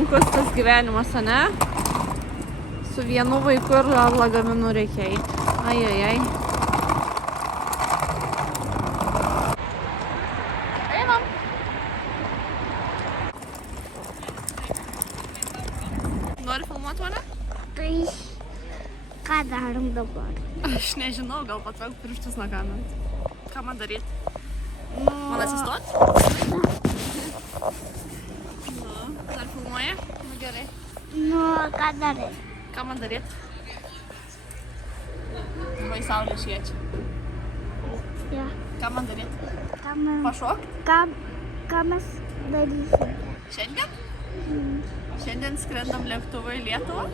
sunkus tas gyvenimas, ane? Su vienu vaiku ir lagaminu reikia eiti. Ai. Einam. Nori filmuoti mane? Tai ką darom dabar? Aš nežinau, gal patrauk pirštus nuo kameros. Ką man daryti? Man atsistoti? Nu, dar filmuoji? Nu gerai. Nu, ką darai? Ką man daryti? Vai saulė šviečia. Ja. Ką man daryti? Pašokti? Ką mes darysim? Šiandien? Šiandien skrendam lėktuvu į Lietuvą.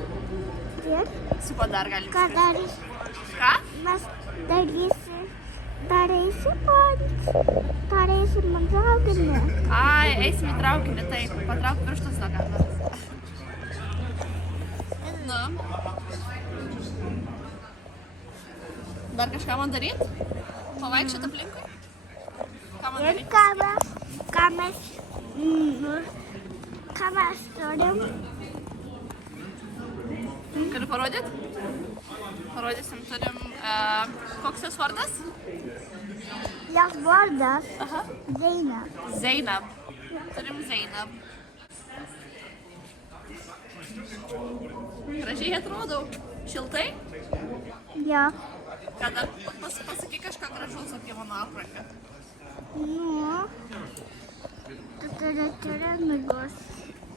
Taip. Su kuo dar galim Ką skristi? darysim? Ką? Mes darysim man traukinį. Ai, eisim į traukinį, taip. Patrauk pirštus nuo kameros. Nu. Dar kažką man daryti? Pavaikščiot aplinkui? Ką man Ir daryti? ką mes turim? Galiu parodyti? Parodysim, turim... koks jos vardas? Jos vardas Aha. Zeinab. Zeinab. Turim Zeinab. Gražiai atrodau. Šiltai? Jo. Ką dar pasakyk kažką gražaus apie mano aprangą. Nu. Tu turi nagus.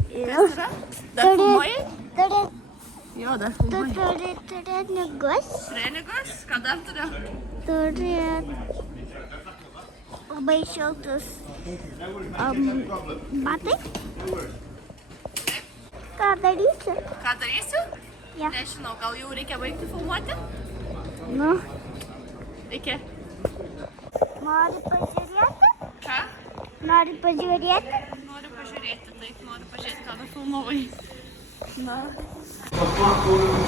Kas yra? Dar filmuoji? Jo, dar Tu filmuoji. turi nagus. Treningus? Ką dar turiu? Turi labai šiltus batai. Ką darysi? Ką darysiu? Ja. Nežinau, gal jau reikia baigti filmuoti? Nu. Reikia. Nori pažiūrėti? Ką? Nori pažiūrėti? Noriu pažiūrėti, taip, noriu pažiūrėti, ką nufilmavai. Na.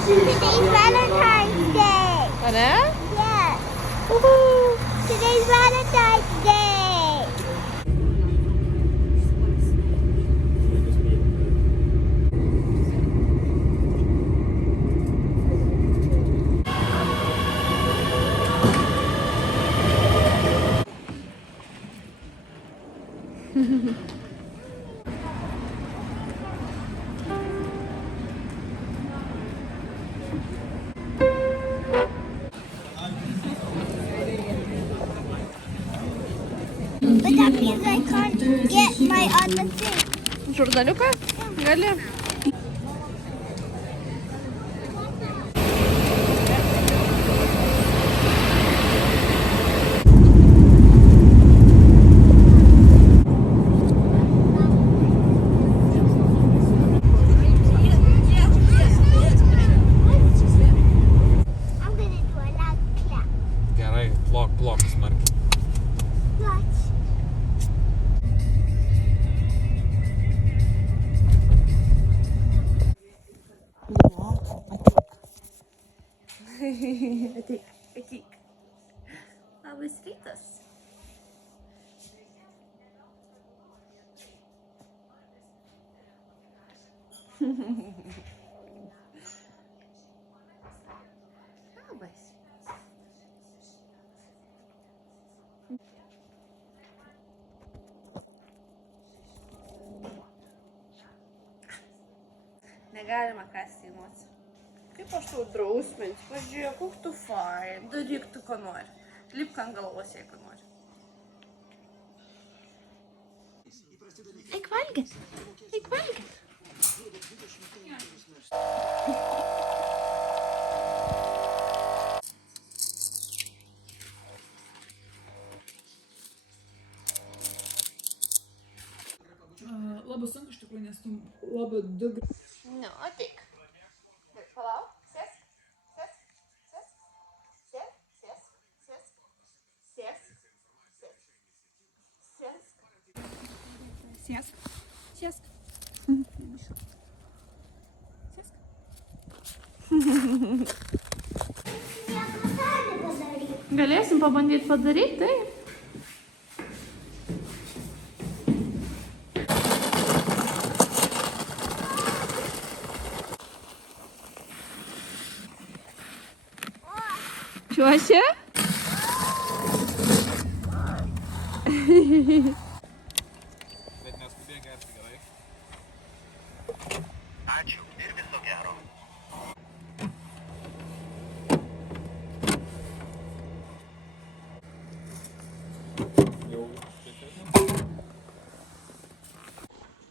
Today's Valentine's Day. Ane? Yes. Today's Valentine's Day. But that means I can't get my other thing. Žurnaliuką? Gali. I'm gonna do a loud clap. Gerai, plok smarkiai. Watch. Ateik. Labas rytas. Labas. Negalima kąsti į nosį. Kaip aš tau drausminsiu? Pažiūrėk, koks tu fain. Daryk tu, ko nori. Lipk ant galvos, jeigu nori. Eik valgyt. Eik valgyt. Labai sunku iš tikrųjų, nes tu labai daug... Nu, ateik. Bet palauk. Sėsk. Sėsk. Galėsim pabandyti padaryti, taip. Čiuoši? Bet neskubėk gerti, gerai? Ačiū ir viso gero. Jau šviesesnė?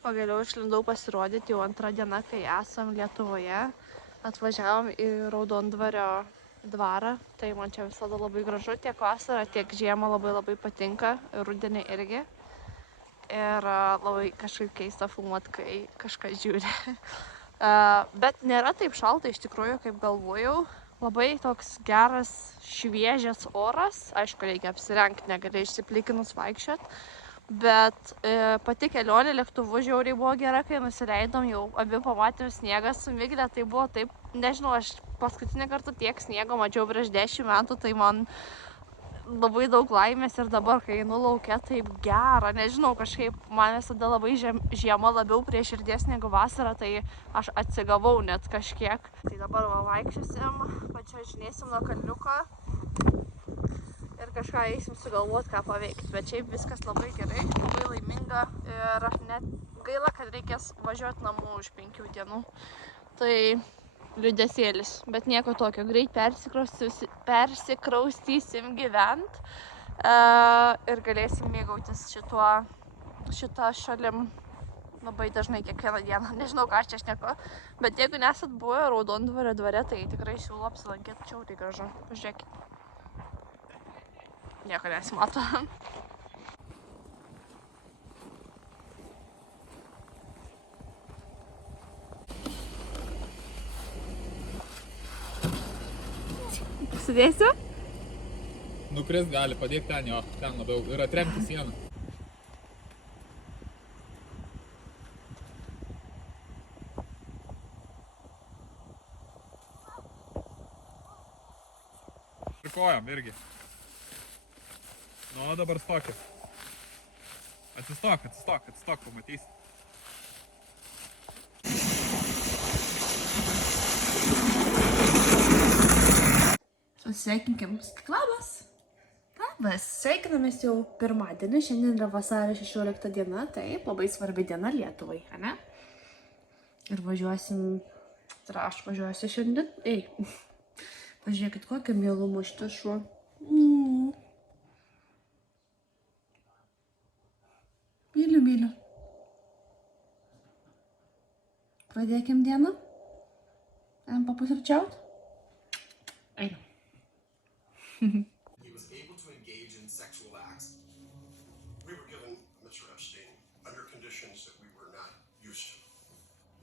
Pagaliau išlindau pasirodyti jau antrą dieną, kai esam Lietuvoje. Atvažiavom į Raudondvario dvarą. Tai man čia visada labai gražu. Tiek vasarą, tiek žiemą labai patinka. Rudenį irgi. Ir labai kažkaip keista filmuot, kai kažkas žiūri. Bet nėra taip šalta iš tikrųjų, kaip galvojau. Labai toks geras, šviežias oras. Aišku, reikia apsirengti, negali išsiplikinus vaikščiot. Bet pati kelionė lėktuvu žiauriai buvo gera, kai nusileidom, jau abi pamatėm sniegą su Migle, tai buvo taip, nežinau, aš paskutinį kartą tiek sniego mačiau prieš 10 metų, tai man labai daug laimės ir dabar, kai einu lauke, taip gera, nežinau, kažkaip man visada labai žiema labiau prie širdies negu vasara, tai aš atsigavau net kažkiek. Tai dabar va vaikščiosim, pačiažinėsim nuo kalniuko. Ir kažką eisim sugalvoti, ką paveikti. Bet šiaip viskas labai gerai, labai laiminga ir net gaila, kad reikės važiuoti namo už 5 dienų. Tai liūdesėlis, bet nieko tokio. Greit persikraustysim gyvent ir galėsim mėgautis šitą šalim labai dažnai kiekvieną dieną. Nežinau, ką aš čia šneku, bet jeigu nesat buvę Raudondvario dvare, tai tikrai siūlau apsilankyti, čia tai gražu. Pažiūrėkit. Nieko nesimato. Sudėsiu? Nukrist gali, padėk ten jo, ten labiau ir atremti sieną. Prikojam irgi. Nu, dabar stokit. Atsistok, pamatysi. Susveikinkim. Labas. Labas. Sveikinamės jau pirmadienį. Šiandien yra vasario 16 diena. Taip, labai svarbi diena Lietuvai, ane? Ir važiuosim... Tai aš važiuosiu šiandien. Ei. Pažiūrėkit, kokią mielumą šitas šuo. Myliu. Pradėkim dieną. Einam papusryčiaut. Einam. He was able to engage in sexual acts. We were given Mr. Epstein under conditions that we were not used to.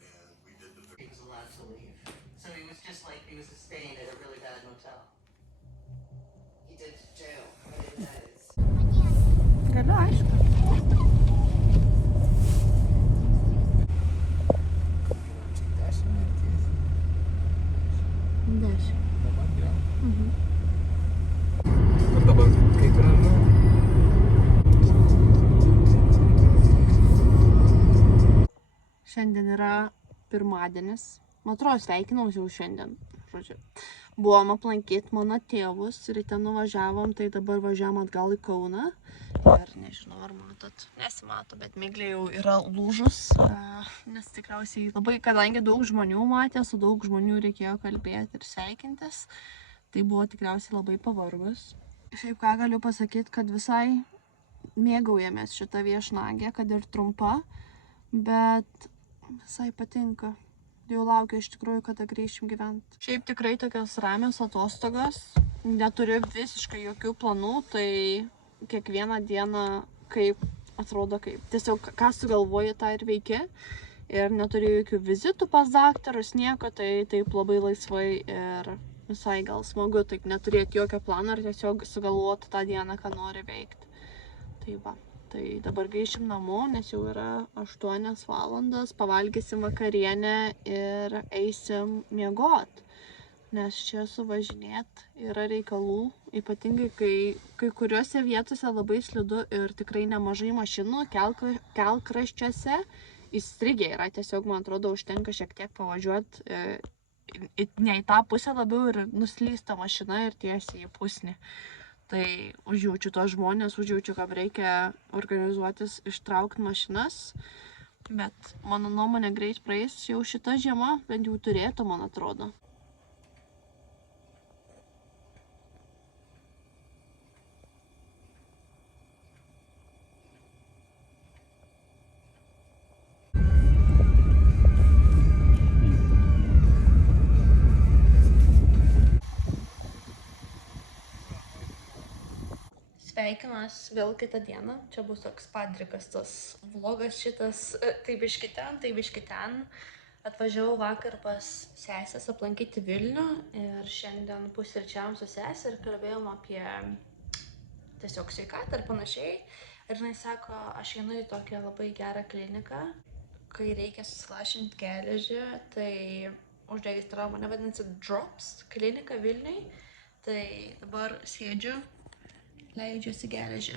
And we did the He was allowed to leave. So he was just like he was staying at a really bad motel. He did jail, whatever that is. Galiu, aišku. Ir dabar kaip gražu. Šiandien yra pirmadienis. Man atrodo, sveikinausi jau šiandien. Žodžiu. Buvom aplankyti mano tėvus, ryte nuvažiavom, tai dabar važiavom atgal į Kauną. Ir nežinau, ar matot, nesimato, bet Miglė jau yra lūžus, nes tikriausiai labai, kadangi daug žmonių matė, su daug žmonių reikėjo kalbėti ir sveikintis, tai buvo tikriausiai labai pavargus. Šiaip ką galiu pasakyti, kad visai mėgaujamės šitą viešnagę, kad ir trumpa, bet visai patinka. Jau laukiu iš tikrųjų, kada grįšim gyventi. Šiaip tikrai tokios ramios atostogos. Neturiu visiškai jokių planų, tai kiekvieną dieną kaip atrodo kaip. Tiesiog ką sugalvoji, tą ir veiki. Ir neturiu jokių vizitų pas daktarus, nieko, tai taip labai laisvai ir visai gal smagu, taip neturėti jokio plano ir tiesiog sugalvoti tą dieną, ką nori veikti. Tai va. Tai dabar grįšim namo, nes jau yra 8 valandos, pavalgysim vakarienę ir eisim miegot. Nes čia suvažinėt yra reikalų, ypatingai kai kuriuose vietose labai slidu ir tikrai nemažai mašinų, kelkraščiuose įstrigę yra. Tiesiog, man atrodo, užtenka šiek tiek pavažiuoti ne į tą pusę labiau ir nuslysta mašina ir tiesiai į pusnį. Tai užjaučiu tos žmonės, užjaučiu, kad reikia organizuotis, ištraukti mašinas. Bet mano nuomonė greit praeis jau šita žiema, bent jau turėtų, man atrodo. Sveikinuos vėl kitą dieną. Čia bus toks padrikas tas vlogas šitas. Tai biški ten. Atvažiavau vakar pas sesės aplankyti Vilnių ir šiandien pusryčiavom su sesė ir kalbėjom apie tiesiog sveikatą ir panašiai. Ir jinai sako, aš einu į tokią labai gerą kliniką, kai reikia susilašinti geležį, tai užregistravo mane, vadinasi Drops klinika Vilniui. Tai dabar sėdžiu, leidžiuosi geležį.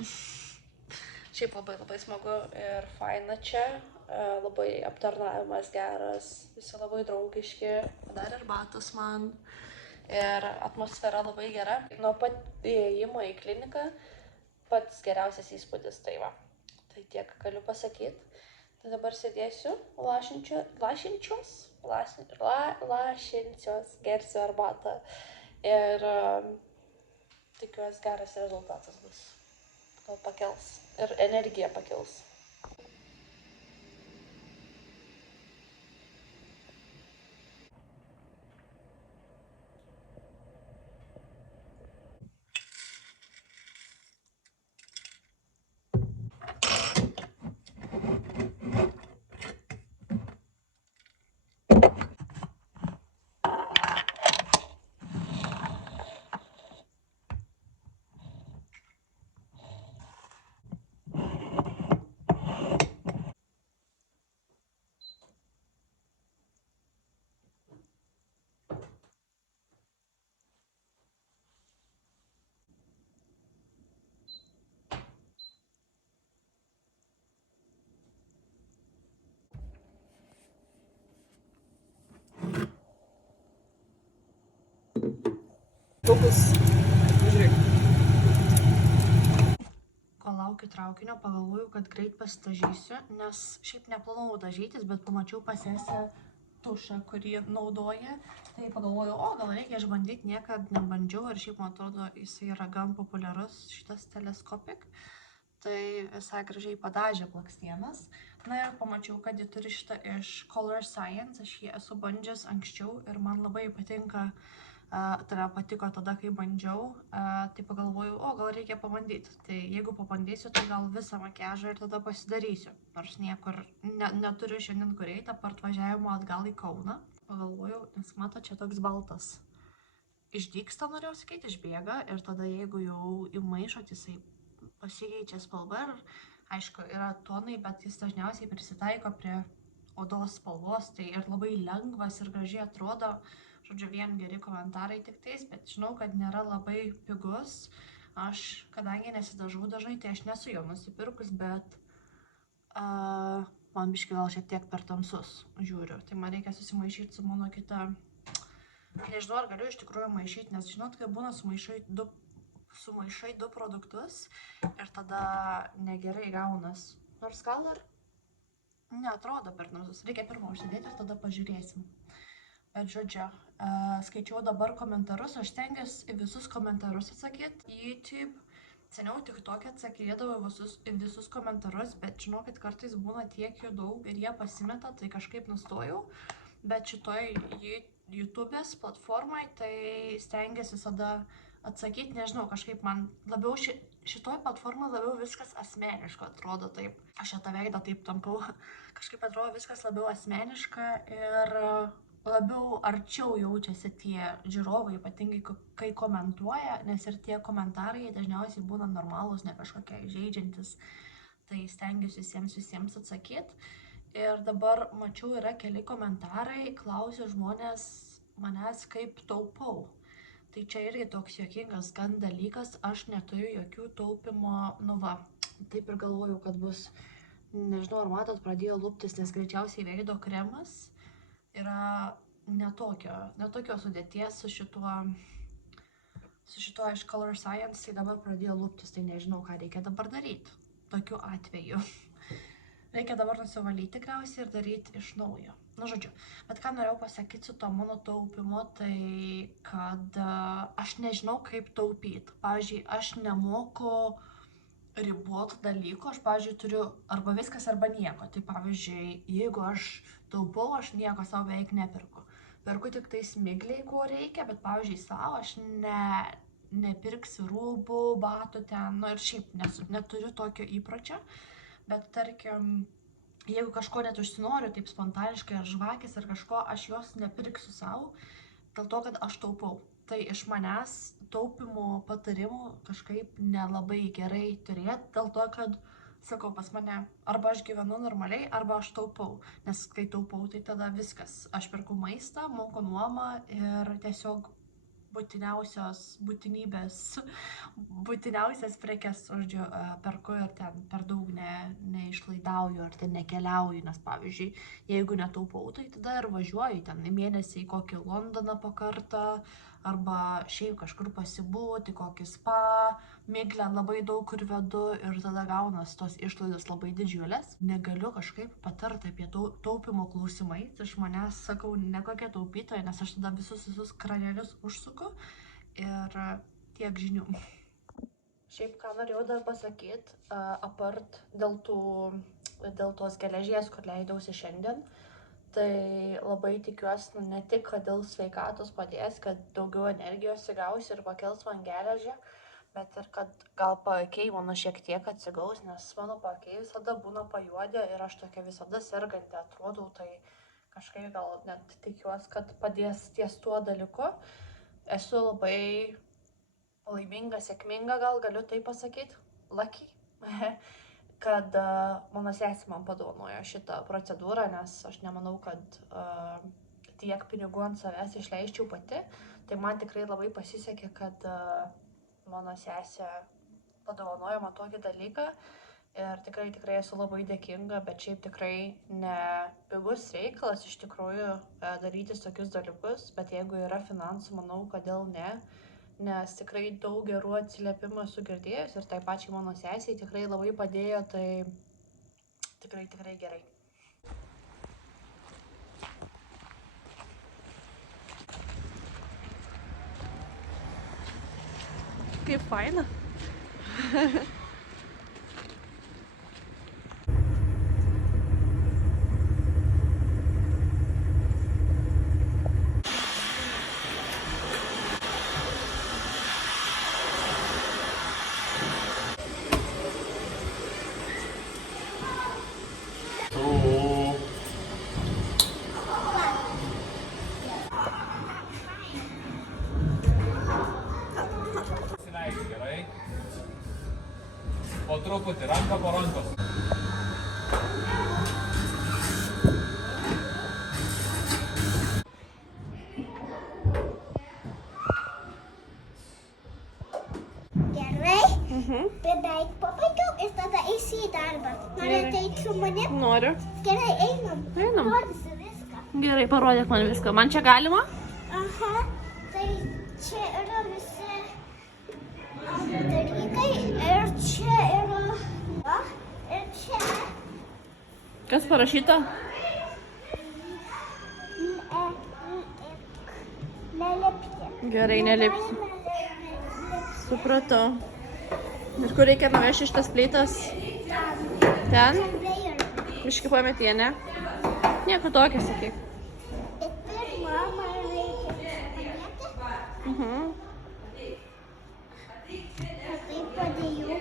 Šiaip labai smagu ir faina čia, labai aptarnavimas geras, visi labai draugiški, padarė arbatos man ir atmosfera labai gera. Nuo pat įėjimo į kliniką pats geriausias įspūdis, tai va. Tai tiek galiu pasakyti. Tai dabar sėdėsiu, lašinsiuos, gersiu arbatą ir tikiuosi geras rezultatas bus. Gal pakels ir energija pakels. Kol laukiu traukinio, pagalvoju, kad greit pasidažysiu, nes šiaip neplanavau dažytis, bet pamačiau pas sesę tušą, kurį naudoja. Tai pagalvoju, gal reikia išbandyti, niekad nebandžiau ir šiaip man atrodo, jisai yra gan populiarus, šitas Telescopic. Tai visai gražiai padažė blakstienas. Na ir pamačiau, kad jį turi šitą iš Color Science, aš jį esu bandžius anksčiau ir man labai patinka. Tai patiko tada, kai bandžiau, tai pagalvojau, gal reikia pabandyti. Tai jeigu pabandysiu, tai gal visą makiažą ir tada pasidarysiu. Nors niekur neturiu šiandien kur eiti, apart važiavimo atgal į Kauną. Pagalvojau, nes mato, čia toks baltas. Išdygsta, norėjau sakyti, išbėga ir tada jeigu jau įmaišot, jisai pasikeičia spalva ir aišku, yra tonai, bet jis dažniausiai prisitaiko prie odos spalvos, tai ir labai lengvas ir gražiai atrodo. Žodžiu, vien geri komentarai tik tais, bet žinau, kad nėra labai pigus. Aš, kadangi nesidažau dažnai, tai aš nesu jo nusipirkus, bet man biški gal šiek tiek per tamsus žiūriu. Tai man reikia susimaišyti su mano kita. Nežinau, ar galiu iš tikrųjų maišyti, nes žinot, kai būna sumaišai du produktus ir tada negerai gaunas. Nors gal ir neatrodo per tamsus. Reikia pirmą užsidėti ir tada pažiūrėsim. Bet žodžiu, skaičiau dabar komentarus, aš stengiuosi visus komentarus atsakyti į YouTube. Seniau tik tokia atsakydavau visus komentarus, bet žinokit, kartais būna tiek jų daug ir jie pasimeta, tai kažkaip nustojau. Bet šitoj YouTube'ės platformai tai stengiuosi visada atsakyti, nežinau, kažkaip man labiau šitoj platformai labiau viskas asmeniška atrodo taip. Aš tą veidą taip tampau, kažkaip atrodo viskas labiau asmeniška ir labiau arčiau jaučiasi tie žiūrovai, ypatingai kai komentuoja, nes ir tie komentarai dažniausiai būna normalūs, ne kažkokie žeidžiantis, tai stengiuosi visiems atsakyti. Ir dabar mačiau, yra keli komentarai, klausia žmonės manęs, kaip taupau. Tai čia irgi toks juokingas gan dalykas, aš neturiu jokių taupimo, taip ir galvoju, kad bus, nežinau, ar matot, pradėjo luptis, nes greičiausiai veido kremas yra netokio sudėties su šituo iš Color Science, tai dabar pradėjo luptis, tai nežinau, ką reikia dabar daryti. Tokiu atveju. Reikia dabar nusivalyti tikriausiai ir daryti iš naujo. Nu, žodžiu. Bet ką norėjau pasakyti su to mano taupimu, tai kad aš nežinau, kaip taupyti. Pavyzdžiui, aš nemoku ribotų dalykų. Aš, pavyzdžiui, turiu arba viskas, arba nieko. Tai, pavyzdžiui, jeigu aš taupau, aš nieko savo beveik nepirku. Perku tik tai smigliai, ko reikia, bet, pavyzdžiui, savo aš nepirksiu rūbų, batų ten, nu ir šiaip neturiu tokio įpročio. Bet tarkim, jeigu kažko net užsinoriu, taip spontaniškai, ar žvakės, ar kažko, aš jos nepirksiu savo, dėl to, kad aš taupau. Tai iš manęs taupimo patarimų kažkaip nelabai gerai turėti, dėl to, kad, sakau, pas mane arba aš gyvenu normaliai, arba aš taupau. Nes kai taupau, tai tada viskas. Aš perku maistą, moku nuomą ir tiesiog būtiniausias prekes, žodžiu, perku ir ten per daug neišlaidauju ar ten nekeliauju, nes pavyzdžiui, jeigu netaupau, tai tada ir važiuoju ten į mėnesį į kokį Londoną po kartą, arba šiaip kažkur pasibūti, kokį spa, miglę labai daug kur vedu ir tada gaunas tos išlaidos labai didžiulės. Negaliu kažkaip patarti apie taupimo klausimai, tai iš manęs sakau, ne kokia taupytoja, nes aš tada visus kranelius užsuku ir tiek žinių. Šiaip ką norėjau dar pasakyti, apart dėl tos geležies, kur leidausi šiandien, tai labai tikiuosi, ne tik, kad dėl sveikatos padės, kad daugiau energijos įgausiu ir pakels man geležį, bet ir kad gal paakiai mano šiek tiek atsigaus, nes mano paakiai visada būna pajuodę ir aš tokia visada serganti atrodau, tai kažkaip gal net tikiuosi, kad padės ties tuo dalyku. Esu labai laiminga, sėkminga, gal galiu tai pasakyti, lucky. Kad mano sesė man padovanojo šitą procedūrą, nes aš nemanau, kad tiek pinigų ant savęs išleisčiau pati. Tai man tikrai labai pasisekė, kad mano sesė padovanojo man tokį dalyką. Ir tikrai esu labai dėkinga, bet šiaip tikrai ne pigus reikalas iš tikrųjų darytis tokius dalykus. Bet jeigu yra finansų, manau, kodėl ne. Nes tikrai daug gerų atsiliepimų esu girdėjus ir tai pačiai mano sesiai tikrai labai padėjo, tai tikrai gerai. Kaip faina. Gerai. Po truputį, ranką po rankos. Gerai? Beveik pabaigiau ir tada eisi į darbą. Norite eiti su manim? Noriu. Gerai, einam. Einam. Rodysiu viską. Gerai, parodyk man viską. Man čia galima? Aha, tai čia yra visi dalykai ir čia yra, ir čia. Kas parašyta? Nelipti. Gerai, nelipsiu. Supratau. Ir kur reikia nuvežti šitas plytas? Ten? Biškį pametė, ne? Nieko tokio, sakyk. Bet pirma, man reikia padėti. Tai padėjau.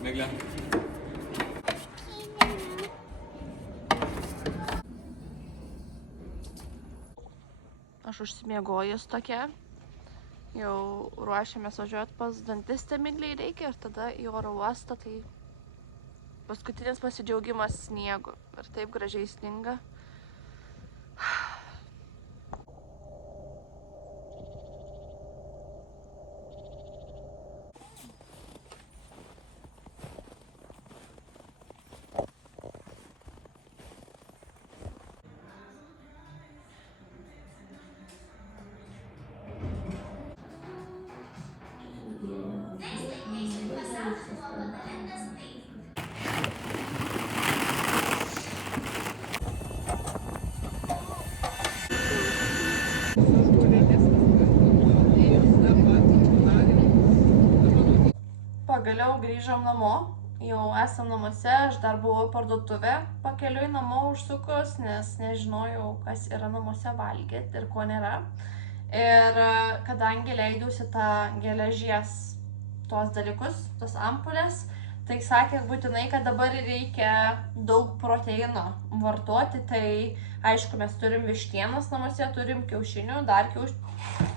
Miglė. Aš užsimiegojus tokia. Jau ruošiamės važiuoti pas dantistę Migliai reikia ir tada į oro uostą, tai paskutinis pasidžiaugimas sniegu. Ir taip gražiai sninga. pagaliau grįžom namo, jau esam namuose, aš dar buvau parduotuvė pakeliui namo užsukus, nes nežinojau, kas yra namuose valgyti ir ko nėra. Ir kadangi leidausi tą geležies tuos dalykus, tos ampulės, tai sakė būtinai, kad dabar reikia daug proteino vartoti, tai aišku, mes turim vištienos namuose, turim kiaušinių,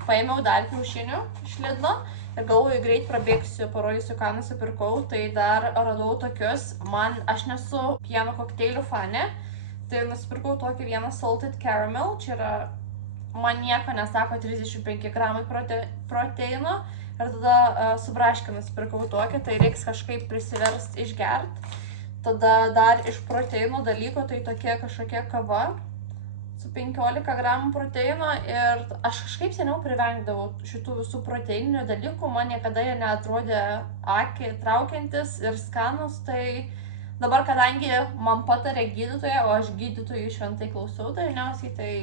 paėmiau dar kiaušinių iš Lidlo ir galvoju, greit prabėgsiu, parodysiu, ką nusipirkau, tai dar radau tokius, aš nesu pieno kokteilių fanė, tai nusipirkau tokį vieną salted caramel, čia yra, man nieko nesako, 35 gramai proteino. Ir tada su braške nusipirkau tokį, tai reiks kažkaip prisiverst išgert. Tada dar iš proteino dalyko, tai tokia kažkokia kava su 15 gramų proteino. Ir aš kažkaip seniau privengdavau šitų visų proteininių dalykų, man niekada jie neatrodė akį traukiantis ir skanus. Tai dabar, kadangi man patarė gydytoja, o aš gydytojų šventai klausau dažniausiai, tai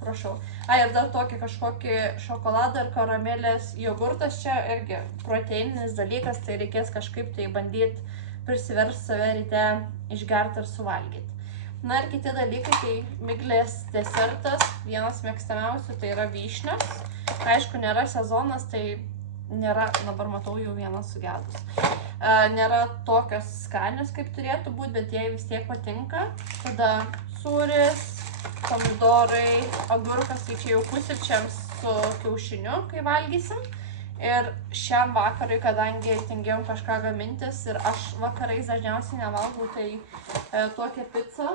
prašau. Ir dar tokį kažkokį šokoladą ir karamelės jogurtas, čia irgi proteininis dalykas, tai reikės kažkaip tai bandyti prisiversti save ryte išgerti ir suvalgyti. Na ir kiti dalykai, tai miglės desertas, vienas mėgstamiausių, tai yra vyšnios. Aišku, nėra sezonas, tai nėra, dabar matau jau vienas sugedus. Nėra tokios skanios, kaip turėtų būti, bet jai vis tiek patinka. Tada sūris, pomidorai, agurkas, tai čia jau pusryčiams su kiaušiniu, kai valgysim. Ir šiam vakarui, kadangi tingėjom kažką gamintis ir aš vakarais dažniausiai nevalgau, tai tokią pizzą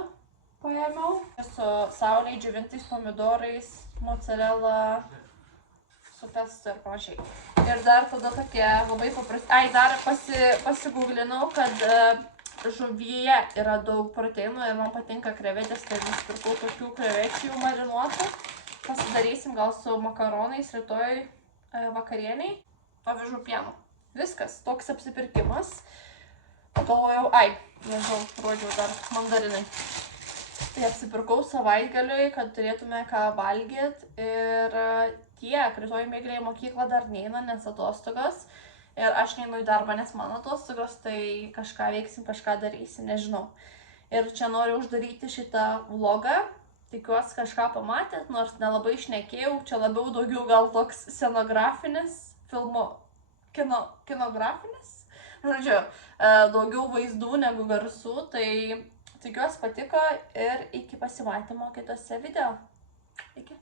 paėmiau su saulėj džiovintais pomidorais, mozzarella, su pesto ir panašiai. Ir dar tada tokie labai paprasti. Dar pasigūglinau, kad žuvyje yra daug proteinų ir man patinka krevetės, tai nusipirkau tokių krevečių jau marinuotų. Pasidarysim gal su makaronais rytoj vakarieniai, avižų pienu. Viskas, toks apsipirkimas. Pagalvojau, nežinau, rodžiau dar mandarinai. Tai apsipirkau savaitgaliui, kad turėtume ką valgyti ir tiek, rytoj Miglė į mokyklą dar neina, nes atostogas. Ir aš neinu į darbą, nes mano atostogos, tai kažką veiksim, kažką darysim, nežinau. Ir čia noriu uždaryti šitą vlogą. Tikiuosi kažką pamatėt, nors nelabai šnekėjau. Čia labiau daugiau gal toks scenografinis, kinografinis. Žodžiu, daugiau vaizdų negu garsų. Tai tikiuosi patiko ir iki pasimatymo kitose video. Iki.